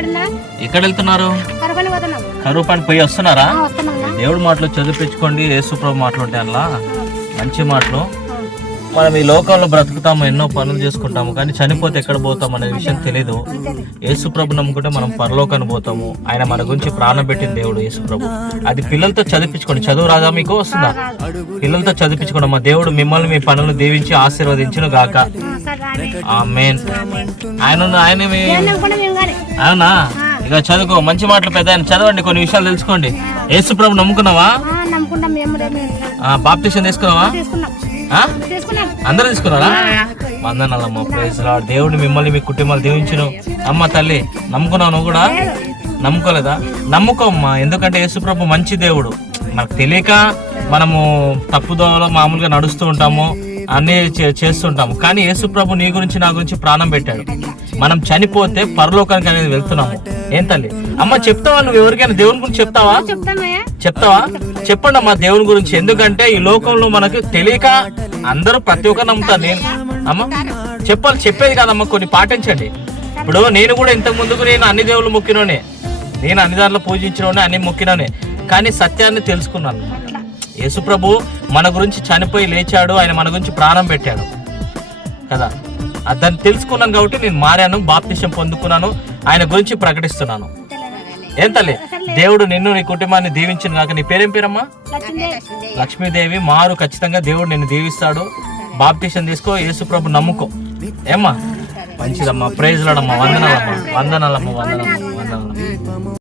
ఎక్కడ వెళ్తున్నారు? కరపని పోతున్నాం కరువు పని పోయి వస్తున్నారా? దేవుడి మాటలు చదివించుకోండి యేసుప్రభు మాటలు ఉంటాయి అందులో మంచి మాటలు. మనం ఈ లోకంలో బ్రతుకుతాము ఎన్నో పనులు చేసుకుంటాము కానీ చనిపోతే ఎక్కడ పోతాం అనే విషయం తెలియదు యేసుప్రభు నమ్ముకుంటే మనం పరలోకాన్ని పోతాము. ఆయన మన గురించి ప్రాణం పెట్టిన దేవుడు యేసుప్రభు అది పిల్లలతో చదివించుకోండి. చదువు రాదా మీకు? వస్తుందా? పిల్లలతో చదివించుకోండి మా దేవుడు మిమ్మల్ని మీ పనులు దీవించి ఆశీర్వదించును గాక. మెయిన్ ఆయన ఆయన అవునా? ఇక చదువుకో. మంచి మాటలు పెద్ద ఆయన. చదవండి కొన్ని విషయాలు తెలుసుకోండి. యేసుప్రభు నమ్ముకున్నావా? బాప్టిషన్ తీసుకున్నావా? అందరూ తీసుకున్నారా? వందనాలమ్మ ప్రైజ్ లార్డ్ దేవుడు మిమ్మల్ని మీ కుటుంబాలు దీవించును. అమ్మ తల్లి నమ్ముకున్నావు నువ్వు కూడా? నమ్ముకోలేదా? నమ్ముకోమ్మా ఎందుకంటే యేసుప్రభు మంచి దేవుడు. మనకు తెలియక మనము తప్పుదోవలో మామూలుగా నడుస్తూ ఉంటాము అన్నీ చేస్తుంటాము. కానీ యేసుప్రభు నీ గురించి నా గురించి ప్రాణం పెట్టాడు. మనం చనిపోతే పరలోకానికి అనేది వెళ్తున్నాము. ఏం తల్లి? అమ్మ చెప్తావా నువ్వు ఎవరికైనా దేవుని గురించి చెప్తావా? చెప్తావా? చెప్పండి అమ్మా దేవుని గురించి. ఎందుకంటే ఈ లోకంలో మనకు తెలియక అందరూ ప్రతి ఒక్కరు నమ్ముతారు. నేను అమ్మ చెప్పాలి చెప్పేది కాదమ్మా కొన్ని పాటించండి. ఇప్పుడు నేను కూడా ఇంతకు ముందుకు నేను అన్ని దేవుళ్ళు మొక్కినోనే. నేను అన్ని దాంట్లో పూజించినోనే అన్ని మొక్కినోనే. కానీ సత్యాన్ని తెలుసుకున్నాను. యేసుప్రభు మన గురించి చనిపోయి లేచాడు. ఆయన మన గురించి ప్రాణం పెట్టాడు. కదా? దాన్ని తెలుసుకున్నాను కాబట్టి నేను మారాను బాప్తిష్యం పొందుకున్నాను ఆయన గురించి ప్రకటిస్తున్నాను. ఏం తల్లి దేవుడు నిన్ను నీ కుటుంబాన్ని దీవించిన కాక నీ పేరేం పేరమ్మా? లక్ష్మీదేవి. మారు ఖచ్చితంగా దేవుడు నిన్ను దీవిస్తాడు. బాప్టిషన్ తీసుకో యేసుప్రభు నమ్ముకో. ఏమ్మా? మంచిదమ్మా. ప్రైజ్ లాడమ్మా వందనాలమ్మా. వందనాలమ్మా వందనాలమ్మా వందనాలమ్మా.